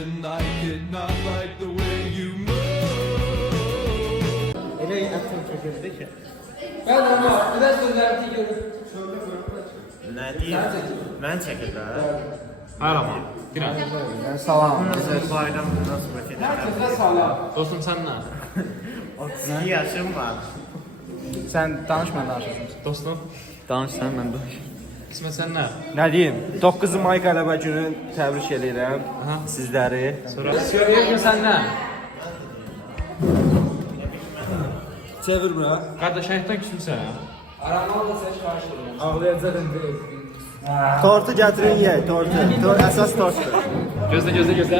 and I did not like the way you move. Elə atım çəkildi ki. Mən amma biraz gözlərdi görüb. Nə deyim? Mən çəkirəm. Hayır ama. Biraz. Salam. Bayram münasibət edirəm. Salam. Dostum sen ne? 32 yaşım var. Sən danış, mən danışacağım. Dostum. Danış sən, mən danış. İsmet sen ne? Nə deyim? 9 may qələbə günü təbrik edirəm sizləri. Sonra. Söyleyeyim sen ne? Çevir bura. Kardeş şahittan küsmüsən ha? Aramal da sən qarşılayın. Ağlayacaq indi. Tortu gətirin yeyək, tortu. Əsas tortdur. Gözle gözle gözle.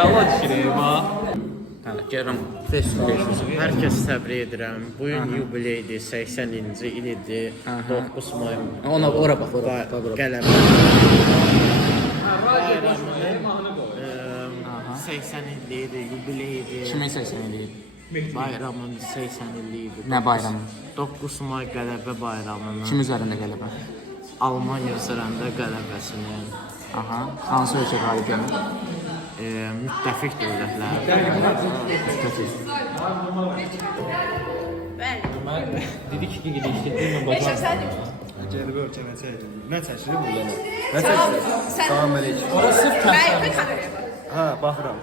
Allah düşüreyim ha. Ha, gələm. Hər kəs təbrik edirəm. Bu gün yubileydir, 80-ci il idi. 9 may. Ora bax, ora. Qələbə. 80 illidir, yubileydir. Kimin 80 eləyib? Bayramın 80 illidir. Nə bayramı? 9 may qələbə bayramının. Kim üzərində qələbə? Almaniya üzərində qələbəsinin. Aha. Hansı ölkə qalib gəlir? Müttəfiq dövlətlər. Müttəfiq. Dedi ki, gedişdirmə bacan. Gəlib ölkəmə çəkildi. Nə çəkilib bu yana? Salam əleykum. Orası sırf Bəli, kameraya bak. Ha, baxıram.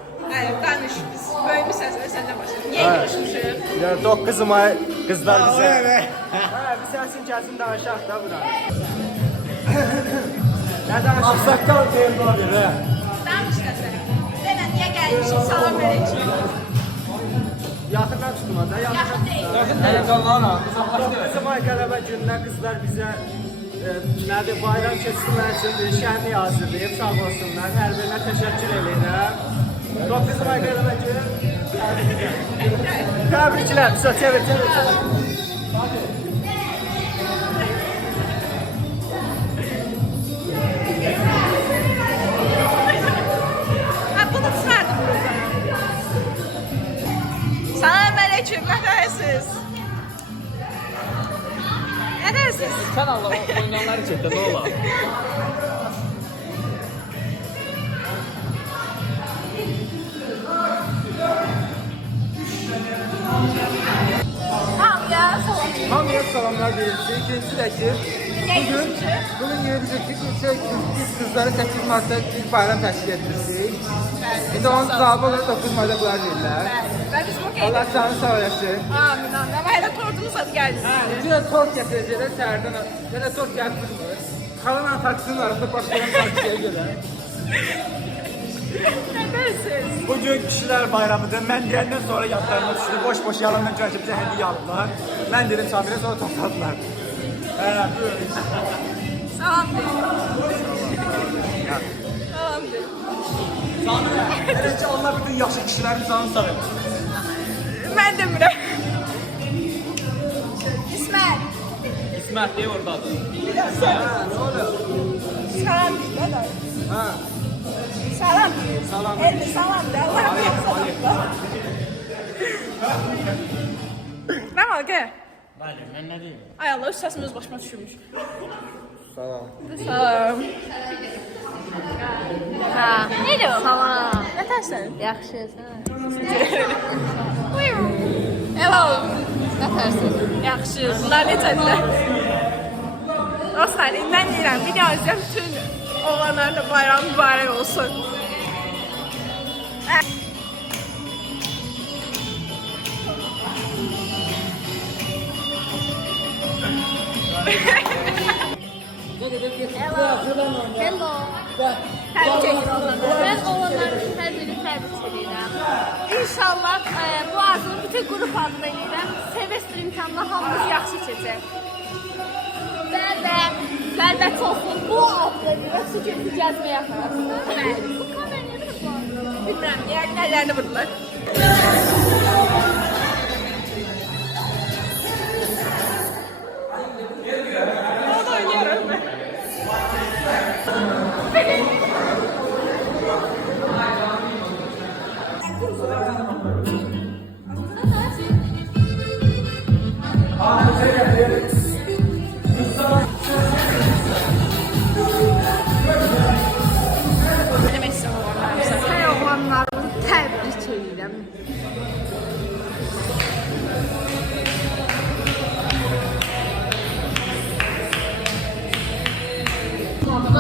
Danış biz. Bölmüşsən səndən başlayalım. Niyə görüşmüşük? Ya 9 may qızlar bizə. Bir səsin gəlsin danışaq da bura. Nə danışaq? Ağsaqqal deyil bu belə. Danış da sən. Denə niyə gəlmişik? Salam əleykum. Yaxından tutma da, Yaxın deyil. Bizim ay qələbə gününə qızlar bizə nədir, bayram keçirmək üçün şəhərli hazırlayıb, sağ olsunlar. Hər birinə təşəkkür edirəm. 9 ay qələbə günü. Təbriklər, çevir. Ha, bunu çıxardım. Salam əleykum, nə dərsiniz? Nə dərsiniz? Sen Allah oyunları çekti, ne ola? Hamıya salam. Hamıya salamlar verilsin. İkincisi də ki, bugün yeni biz kızları 8 Mart'ta ilk bayram təşkil etmişdik. İndi onun cavabı olarak 9 Mart'ta bunlar verirlər. Və biz bu Allah canı sağ olasın. Amin, amin. Ama elə tortumuz adı gəldi. Bir də tort gətirəcəklər səhərdən. Yenə tort gətirmir. Kalan taksinin arasında başlayan taksiyə görə. Nə dərsiniz? Bugün kişilər bayramıdır. Mən deyəndən sonra yadlarına düşdü. Boş yalandan gəlib bizə hədiyyə aldılar. Mən dedim Sabirə, sonra topladılar. Buyurun. Salam deyin. Salam deyin. Sabirə, elə ki Allah bütün yaxşı kişilərin canını sağ etsin. Mən demirəm. İsmail. İsmet diye oradadır. Salam deyin. Nə də? Salam deyin. Elmi salam da. Allah salam. Nə var ki? Bəli, mən nə deyim? Ay Allah, öz səsimiz başıma düşürmüş. Salam. Salam. Ha, neydi o? Salam. Nə tərsən? Yaxşısan. Hello. Nə tərsən? Yaxşı. Bunlar necədirlər? Dostlar, indən deyirəm, video izləyən bütün oğlanların da bayram mübarək olsun. Hello. Təbrik edirəm. Mən oğlanların hər birini təbrik edirəm. İnşallah Bu arzunu bütün qrup adına edirəm. Semestr imtahanına hamımız yaxşı keçək. Bəlbət olsun. Bu adla yoxsa getdi gəzməyə aparasın. Bu kamera niyə belə bu? bilmirəm, yəqin əllərini vurdular. Orada oynuyorum ben.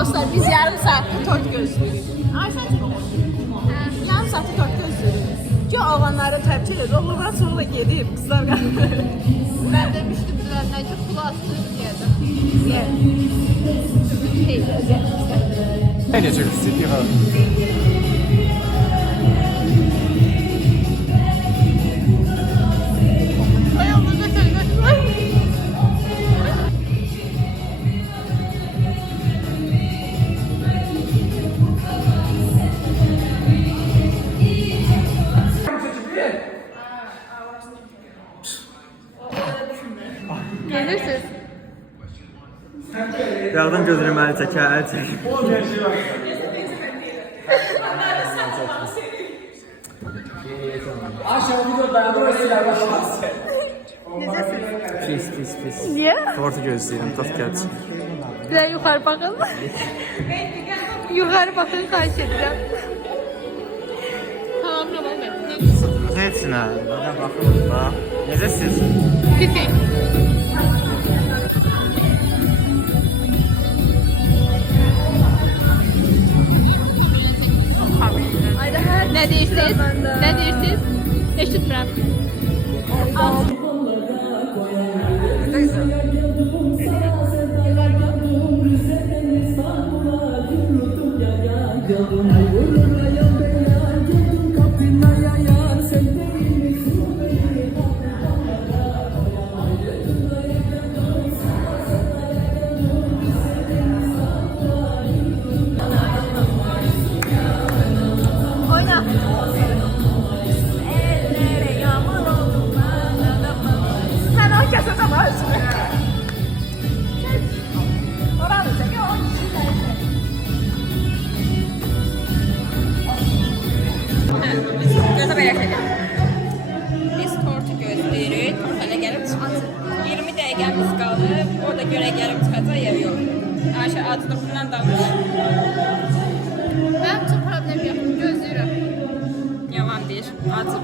Dostlar biz yarım saattir tort gözlüyoruz. Ayşen yarım saattir tort gözlüyoruz. Ki oğlanları təbcil ediyor. Oğlanlar sonra gedib kızlar qalır. Ben demiştim bilenlerce kulağısını yedim. Ne diyecek istiyor? Gelirsiniz. Birazdan gözləməli çəkər, əl çək. Pis. Niye? Tortu gözləyirəm, tort gəlsin. Bir de yukarı bakın. Yukarı bakın karşı edeceğim. Tamam. Ne etsin ha? Bana baxın, bax. Necəsiz? Bitti. Ne deyirsiniz? Ne deyirsiniz? Eşitmirəm. Oyna. Ellere yağmur oldu. Sen o kese savaşsın. Oranı çekiyor. Gözə belə çəkək. Biz tortu gözləyirik. Tort hələ gəlib çıxacaq. 20 dəqiqəmiz qalıb. Orada görə gəlib çıxacaq ya yox. Ayşə acılıqdan danış. Ben çok problem yok. Gözlüyorum. Yalan deyir. Acıq.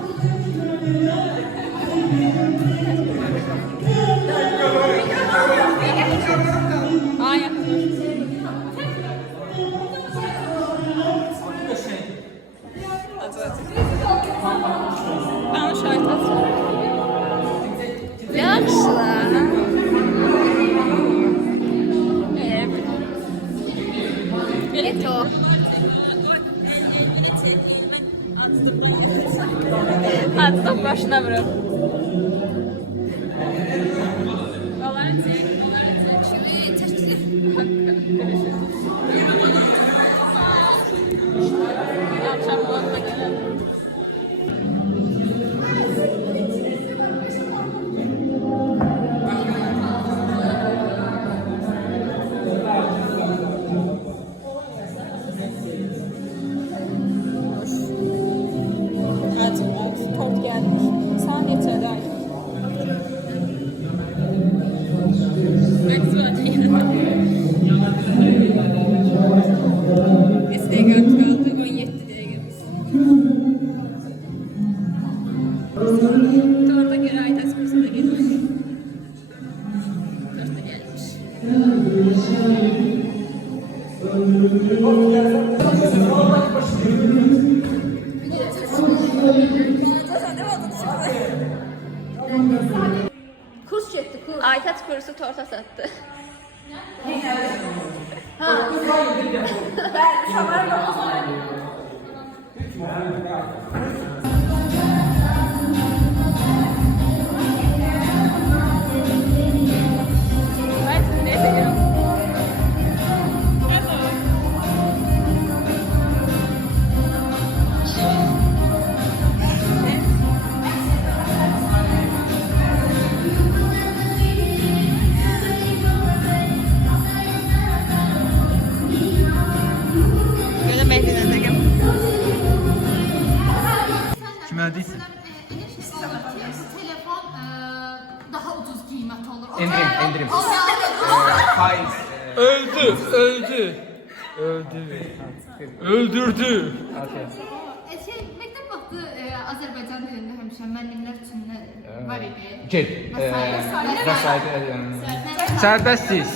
Ay. Danış Ayşə. Yaxşılar. Belə Çok. Acıq başına vurur. Akşam olma gelelim. Tort gelmiş. Saat neçədə? Biz dəqiqəmiz qaldı, 17 dəqiqəmiz. Torta görə aytası kursuna gedir. Torta gəlmiş. Kurs çekti kurs. Aytaç kursu torta sattı. Ben ne seviyorum? Böyle Mehdi'den de gel. Kimə deyirsən? Telefon daha ucuz qiymət olur. Endirim. Faiz. Öldürdü. Məktəb vaxtı Azərbaycan dilində həmişə müəllimlər üçün var idi. Get. Vəsait. Sərbəstsiz.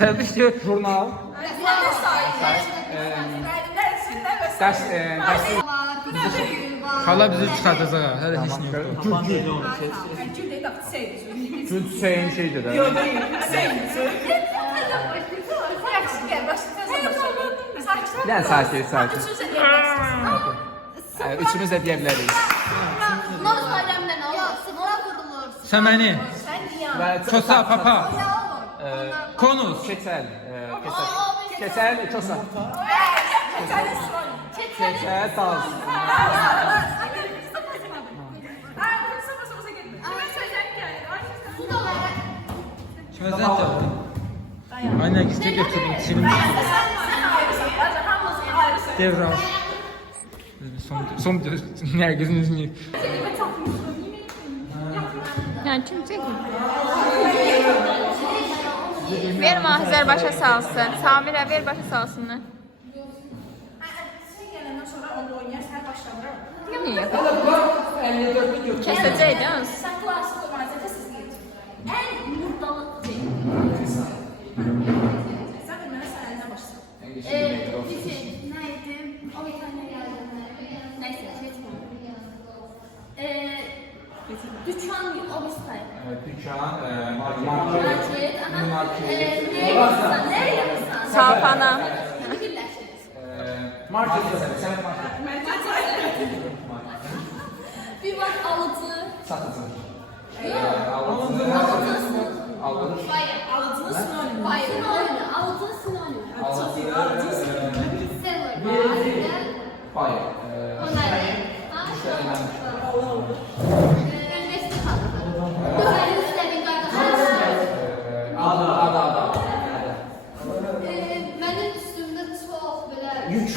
Sərbəst jurnal. Dərs Xala bizi çıxardacaq ha, hələ heç nə yoxdur. Gül çiçəyin şeydir də. Dən sakit. Üçümüz də deyə bilərik. Səməni. Çosa, papa. Konus. Keçəl. Çosa. Keçəl, daz. Çözən tapdım. Aynen gizli götürdüm, silmiş. Devran. Son herkesin Yani kim çekin? Ver mahzer başa salsın. Samir'e ver başa salsınlar. Niye? Keseceğiz değil mi? Dükkan o bir sayı. Dükkan, Market. Nereye yapsan? Safana. market. Bir bak alıcı. Satıcı. Alıcı. Alınır. Hayır. Alıcı sinonim. Hayır. Alıcı sinonim. Seller. Hayır. Benim üstümde çok böyle Yük.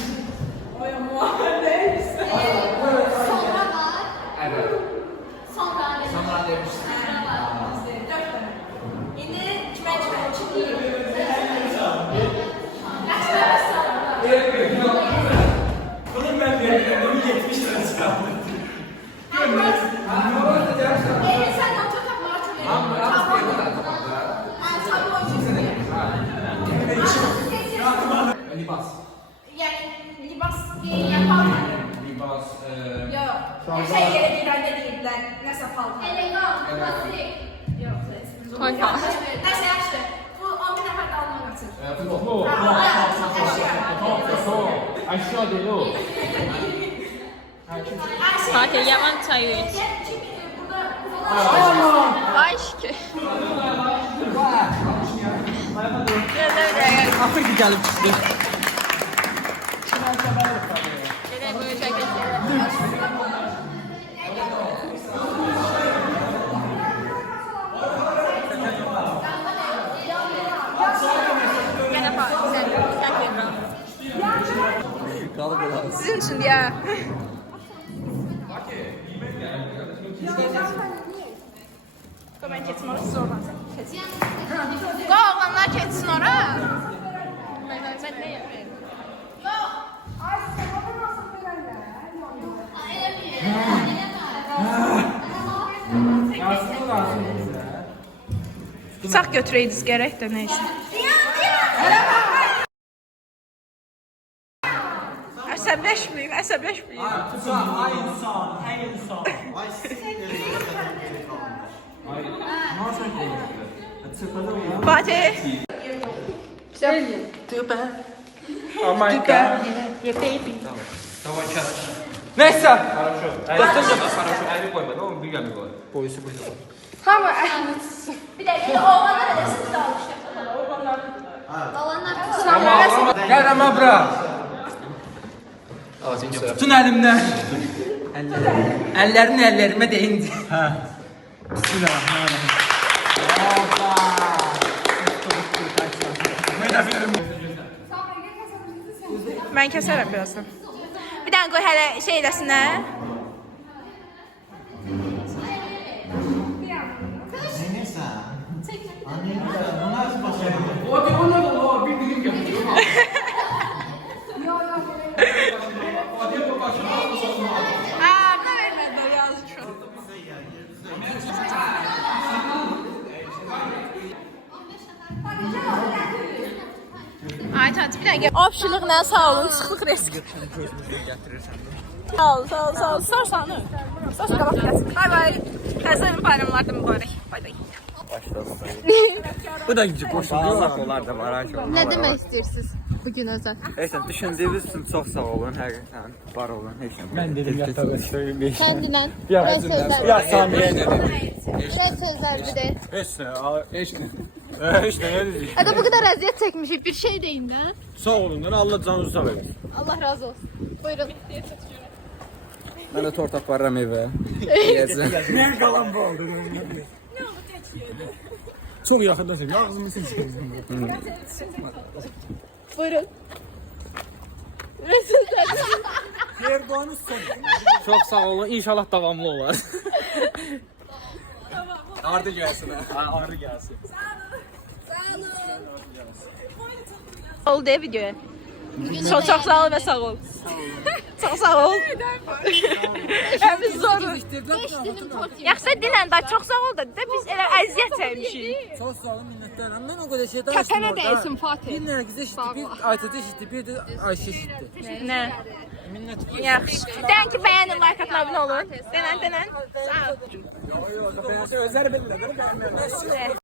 sonra var. Evet. Sonra demiştim. Yine kime çıkıyor? Sen otur Libas. Yani libas yapar mı? Libas. Yok. Her yere gidende değiller. Nasıl falta? Elegant, klasik. Yok. Koy falan. Nasıl yaşlı? Bu 10 bin nefer de almak atır. Futbol. Aşağı değil o. Fatih yaman çayı iç. Ay şükür. Afiyet gelip çıktı. Direkt böyle çekil. Gene Fatih sen Devran. Sizin için ya. Ben keçsin orası siz oradan. Go oğlanlar keçsin ora. Ben ne yapayım? Sağ götüreydiz gerek de neyse. Əsəbləşməyim. Fatih. Oh my god. Your baby. Neyse. Götürünce bak paraşüt ayrı koymadı ama bir yanı koy. Boyusu bu. Hamı. Bir dakika, oğlanlar arasında almışlar. Oğlanlar Gel ama bırak. Tutun elimden. Ellerini ellerime değindi. Bismillahirrahmanirrahim. Ben keserim birazdan. Bir tane koy hele şey eləsinə. Aa, vermedi o yazık. Aytaç, bir dəqiqə. Abşılıqla sağ olun, sıxlıq risk. Sağ ol, sağ ol, sağ ol. Sağ sanı. Sağ qabaq gəlsin. Bay bay. Həzərin bayramlar da mübarək. Bay bay. Bu da gücü boşluq olar da var. Nə demək istəyirsiniz bu gün özəl? Heç nə düşündüyünüz üçün çox sağ olun. Həqiqətən var olun. Heç nə. Mən dedim yatağa söyleyeyim. Kəndinən Ya, biraz sözlər. Ya Samiyə dedim. Biraz sözlər bir də. Heç nə, heç nə. Heç nə, nə dedik? Hətta bu qədər əziyyət çəkmişik. Bir şey deyin də. Sağ olun, Allah canınızı sağ versin. Allah razı olsun. Buyurun. Mən də tort aparıram evə. Yeyəcəm. Mən qalan bu oldu. Çok yakındasın. Ağzımı sıçrayım. Buyurun. Erdoğan'ın son. Çox sağ olun. İnşallah davamlı olar. Ardı gelsin. Ha, ardı gelsin. Ol deyə videoya. Çox sağ ol və sağ ol. Çox sağ ol. Həmiz zor. Yaxşı dinən də çox sağ ol da biz elə əziyyət çəkmişik. Çox sağ olun minnətdaram. Mən o qədər şey Kəpənə dəysin Fatih. Bir Nərgizə eşitdi, bir Aytədə eşitdi, bir də Ayşə eşitdi. Nə? Yaxşı. Deyən ki, bəyənin, like atın, abunə olun. Denən. Sağ ol. Özler belirler.